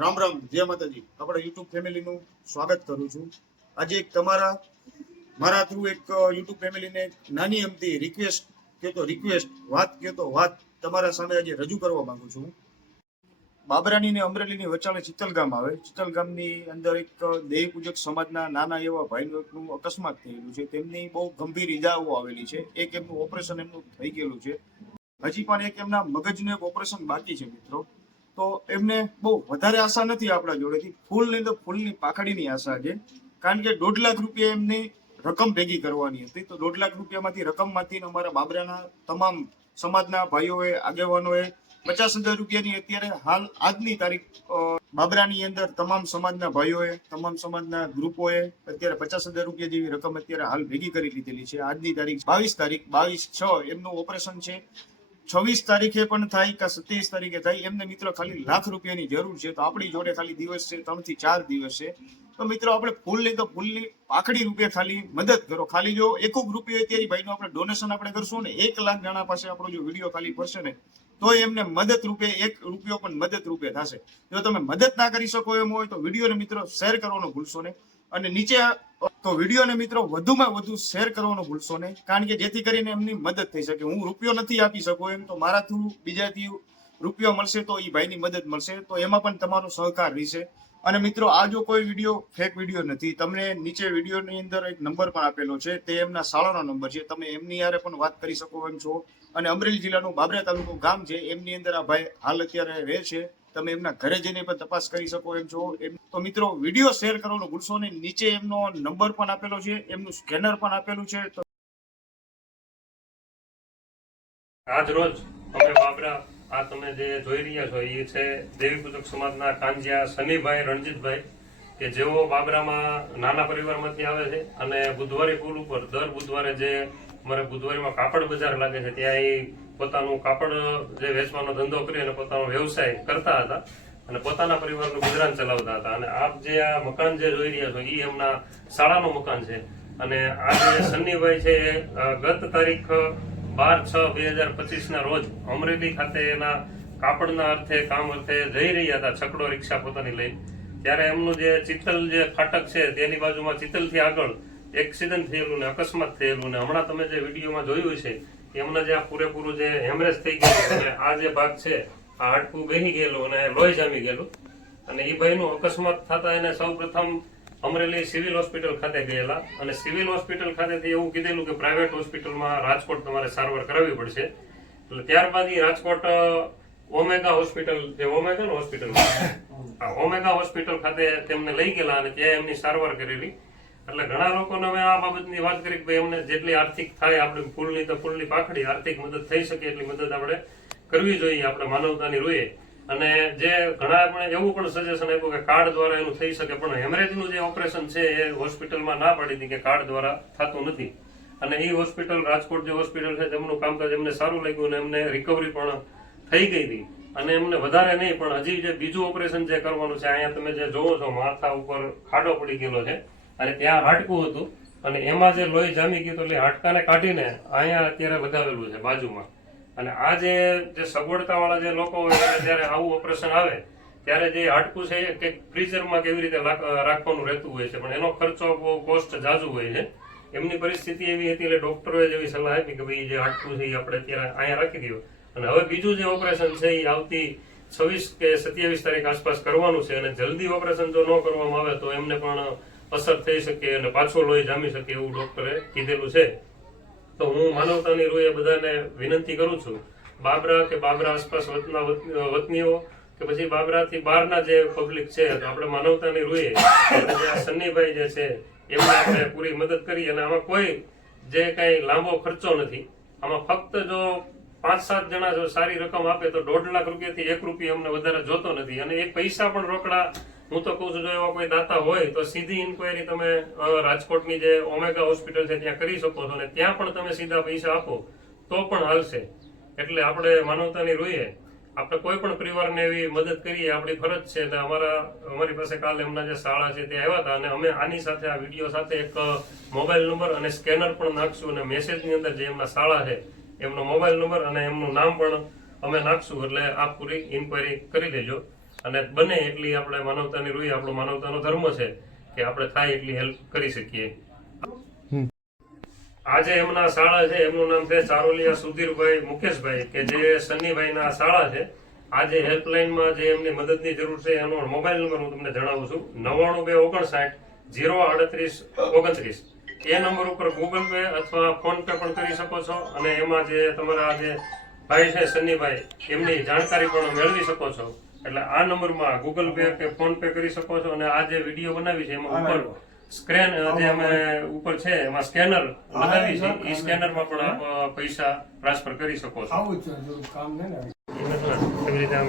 રામ રામ, જય માતાજી. આપણા યુટ્યુબ ફેમિલીનું સ્વાગત કરું છું. આજે એક તમારા, મારા થ્રુ એક યુટ્યુબ ફેમિલીને નાની અમથી રિક્વેસ્ટ કે તો રિક્વેસ્ટ વાત કે તો વાત તમારા સામે આજે રજૂ કરવા માંગુ છું. બાબરાની ને અમરેલીની વચાળે ચિત્તલગામ આવે. ચિત્તલગામની અંદર એક દેહ પૂજક સમાજના નાના એવા ભાઈનું અકસ્માત થયેલું છે. તેમની બહુ ગંભીર ઈજાઓ આવેલી છે. એક એમનું ઓપરેશન એમનું થઈ ગયેલું છે. હજી પણ એક એમના મગજનું એક ઓપરેશન બાકી છે, મિત્રો. તો એમને બહુ વધારે આશા નથી આપણા જોડેથી. ફૂલ નહીં તો ફૂલની પાખડીની આશા છે. કારણ કે દોઢ લાખ રૂપિયા એમની રકમ ભેગી કરવાની હતી. તો દોઢ લાખ રૂપિયામાંથી રકમમાંથી અમારા બાબરાના તમામ સમાજના ભાઈઓએ, આગેવાનોએ પચાસ હજાર રૂપિયાની અત્યારે હાલ આજની તારીખ બાબરાની અંદર તમામ સમાજના ભાઈઓએ, તમામ સમાજના ગ્રુપોએ અત્યારે પચાસ હજાર રૂપિયા જેવી રકમ અત્યારે હાલ ભેગી કરી લીધેલી છે. આજની તારીખ બાવીસ તારીખ, બાવીસ છ એમનું ઓપરેશન છે. છવ્વીસ તારીખે પણ થાય કે સત્યાવીસ તારીખે થાય, એમને મિત્રો ખાલી લાખ રૂપિયાની જરૂર છે. તો આપણી જોડે ખાલી દિવસ છે ત્રણથી ચાર દિવસ છે. તો મિત્રો આપણે ફૂલ નહીં તો ફૂલની પાખડી રૂપિયા ખાલી મદદ કરો. ખાલી જો એકુક રૂપિયો અત્યારે ભાઈનું આપણે ડોનેશન આપણે કરશું ને, એક લાખ જણા પાસે આપણો જો વીડિયો ખાલી પડશે ને, તો એમને મદદ રૂપે, એક રૂપિયો પણ મદદ રૂપે થશે. જો તમે મદદ ના કરી શકો એમ હોય તો વિડીયોને મિત્રો શેર કરવાનું ભૂલશો નહીં. અને નીચે તો વિડીયોને મિત્રો વધુમાં વધુ શેર કરવાનું ભૂલશો નહીં. કારણ કે જેથી કરીને એમની મદદ થઈ શકે. હું રૂપિયો નથી આપી શકું એમ, તો મારા થ્રુ બીજાથી રૂપિયો મળશે તો એ ભાઈની મદદ મળશે. તો એમાં પણ તમારો સહકાર રહેશે. અને મિત્રો, આ જો કોઈ વીડિયો ફેક વીડિયો નથી, તમને નીચે વિડીયોની અંદર એક નંબર પણ આપેલો છે. તે એમના શાળાનો નંબર છે. તમે એમની યારે પણ વાત કરી શકો એમ છો. અને અમરેલી જિલ્લાનું બાબરા તાલુકો ગામ છે. એમની અંદર આ ભાઈ હાલ અત્યારે રહે છે. તમે એમના ઘરે જઈને પણ તપાસ કરી શકો એમ છો. એમ- તો મિત્રો, વીડિયો શેર કરવાનો ભૂલશો નહીં. નીચે એમનો નંબર પણ આપેલો છે, એમનું સ્કેનર પણ આપેલું છે. તો આજ રોજ અમે બાબરા આ તમે જે જોઈ રહ્યા છો એ છે દેવી પૂજક સમાજના કાંજિયા શનિભાઈ, રણજીતભાઈ, કે જેઓ બાબરામાં નાના પરિવારમાંથી આવે છે અને બુધવારે પુલ ઉપર દર બુધવારે જે અમારે બુધવારીમાં કાપડ બજાર લાગે છે, ત્યાં એ પોતાનું કાપડ, જે વેચવાનો ધંધો કરી અને પોતાનો વ્યવસાય કરતા હતા અને પોતાના પરિવારનું ગુજરાન ચલાવતા હતા. અને આપ જે આ મકાન જે જોઈ રહ્યા છો એ એમના શાળાનું મકાન છે. અને આ જે સન્નીભાઈ છે ગત તારીખ બાર છ બે હજાર પચીસ ના રોજ અમરેલી ખાતે એના કાપડના અર્થે, કામ અર્થે જઈ રહ્યા હતા, છકડો રિક્ષા પોતાની લઈ ત્યારે એમનું જે ચિત્તલ જે ફાટક છે, તેની બાજુમાં ચિત્તલથી આગળ એક્સિડન્ટ થયેલું ને અકસ્માત થયેલું ને હમણાં તમે જે વિડીયોમાં જોયું છે એમને જે આ પૂરેપૂરું જે હેમરેજ થઈ ગયું અને આ જે ભાગ છે, આ હાડકું બેહી ગયેલું અને લોહી જામી ગયેલું. અને એ ભાઈનું અકસ્માત થતા એને સૌ અમરેલી સિવિલ હોસ્પિટલ ખાતે ગયેલા. અને સિવિલ હોસ્પિટલ ખાતેથી એવું કીધેલું કે પ્રાઇવેટ હોસ્પિટલમાં રાજકોટ તમારે સારવાર કરાવવી પડશે. એટલે ત્યારબાદ એ રાજકોટ ઓમેગા હોસ્પિટલ, જે ઓમેગા હોસ્પિટલ? ઓમેગા હોસ્પિટલ ખાતે તેમને લઈ ગયેલા અને ત્યાં એમની સારવાર કરેલી. એટલે ઘણા લોકોને અમે આ બાબતની વાત કરી કે ભાઈ અમને જેટલી આર્થિક થાય આપણે ફૂલની તો ફૂલની પાખડી આર્થિક મદદ થઈ શકે એટલી મદદ આપણે કરવી જોઈએ, આપણે માનવતાની રૂએ. અને જે ઘણા આપણે એવું પણ સજેશન આપ્યું કે કાર્ડ દ્વારા એનું થઈ શકે, પણ હેમરેજનું જે ઓપરેશન છે એ હોસ્પિટલમાં ના પાડી હતી કે કાર્ડ દ્વારા થતું નથી. અને એ હોસ્પિટલ રાજકોટ જે હોસ્પિટલ છે, તેમનું કામકાજ એમને સારું લાગ્યું અને એમને રિકવરી પણ થઈ ગઈ હતી. અને એમને વધારે નહીં, પણ હજી જે બીજું ઓપરેશન જે કરવાનું છે, અહીંયા તમે જે જોવો છો, માથા ઉપર ખાડો પડી ગયેલો છે અને ત્યાં હાડકું હતું અને એમાં જે લોહી જામી ગયું એટલે હાડકાને કાઢીને અહીંયા અત્યારે લગાવેલું છે બાજુમાં. અને આ જે જે સગવડતાવાળા જે લોકો હોય એને જ્યારે આવું ઓપરેશન આવે, ત્યારે જે હાડકું છે એ કંઈક ફ્રીઝરમાં કેવી રીતે રાખવાનું રહેતું હોય છે. પણ એનો ખર્ચો બહુ કોસ્ટ જાજુ હોય છે. એમની પરિસ્થિતિ એવી હતી એટલે ડોક્ટરોએ જેવી સલાહ આપી કે ભાઈ જે હાડકું છે એ આપણે અત્યારે અહીંયા રાખી દઈએ. અને હવે બીજું જે ઓપરેશન છે એ આવતી છવ્વીસ કે સત્યાવીસ તારીખ આસપાસ કરવાનું છે અને જલ્દી ઓપરેશન જો ન કરવામાં આવે તો એમને પણ અસર થઈ શકે અને પાછો લોહી જામી શકે એવું ડોક્ટરે કીધેલું છે. તો હું માનવતાની રૂએ બધાને વિનંતી કરું છું. બાબરા કે બાબરા આસપાસ વતના વત- વતનીઓ કે પછી બાબરાથી બહારના જે પબ્લિક છે આપણે માનવતાની રૂએ સન્નીભાઈ જે છે, એમને આપણે પૂરી મદદ કરી અને આમાં કોઈ જે કઈ લાંબો ખર્ચો નથી. આમાં ફક્ત જો પાંચ સાત જણા જો સારી રકમ આપે તો દોઢ લાખ રૂપિયાથી એક રૂપિયા અમને વધારે જોતો નથી. અને એ પૈસા પણ રોકડા હું તો કહું છું, જો એવા કોઈ દાતા હોય, તો સીધી ઇન્કવાયરી તમે રાજકોટની જે ઓમેગા હોસ્પિટલ છે, ત્યાં કરી શકો છો, અને ત્યાં પણ તમે સીધા પૈસા આપો, તો પણ હાલશે. એટલે આપણે માનવતાની રૂએ, આપણે કોઈ પણ પરિવારને એવી મદદ કરીએ, આપણી ફરજ છે, એટલે અમારા, અમારી પાસે કાલે એમના જે શાળા છે, તે આવ્યા હતા, અને અમે આની સાથે, આ વીડિયો સાથે એક મોબાઈલ નંબર અને સ્કેનર પણ નાખશું, અને મેસેજની અંદર જે એમના શાળા છે, એમનો મોબાઈલ નંબર અને એમનું નામ પણ અમે નાખશું, એટલે આપ પૂરી ઇન્કવાયરી કરી લેજો. અને બને એટલી આપણે માનવતાની રૂઈ આપણો માનવતાનો ધર્મ છે કે આપણે થાય એટલી હેલ્પ કરી શકીએ. આજે એમના શાળા છે એમનું નામ છે ચારોલિયા સુધીરભાઈ મુકેશભાઈ કે જે સન્નીભાઈના શાળા છે. આજે હેલ્પલાઇનમાં જે એમની મદદની જરૂર છે એનો મોબાઈલ નંબર હું તમને જણાવું છું. નવ્વાણું બે ઓગણસાઠ જીરો આડત્રીસ ઓગણત્રીસ. એ નંબર ઉપર ગૂગલ પે અથવા ફોન પે પણ કરી શકો છો અને એમાં જે તમારા જે ભાઈ છે સન્નીભાઈ એમની જાણકારી પણ મેળવી શકો છો. એટલે આ નંબરમાં ગૂગલ પે કે ફોન પે કરી શકો છો અને આ જે વીડિયો બનાવી છે એમાં ઉપર સ્ક્રેન જે અમે ઉપર છે એમાં સ્કેનર બનાવી છે. એ સ્કેનરમાં પણ આપ પૈસા ટ્રાન્સફર કરી શકો છો. આવું છે જરૂર કામ ને ને એવી રીતે આમ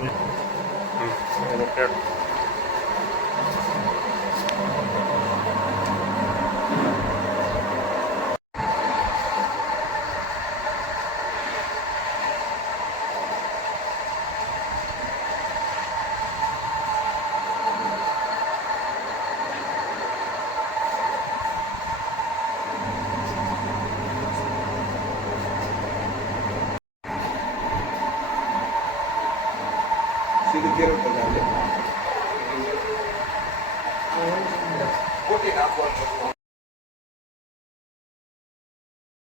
ફેરવતા જાવ લે. ખોટી નાખવાનું.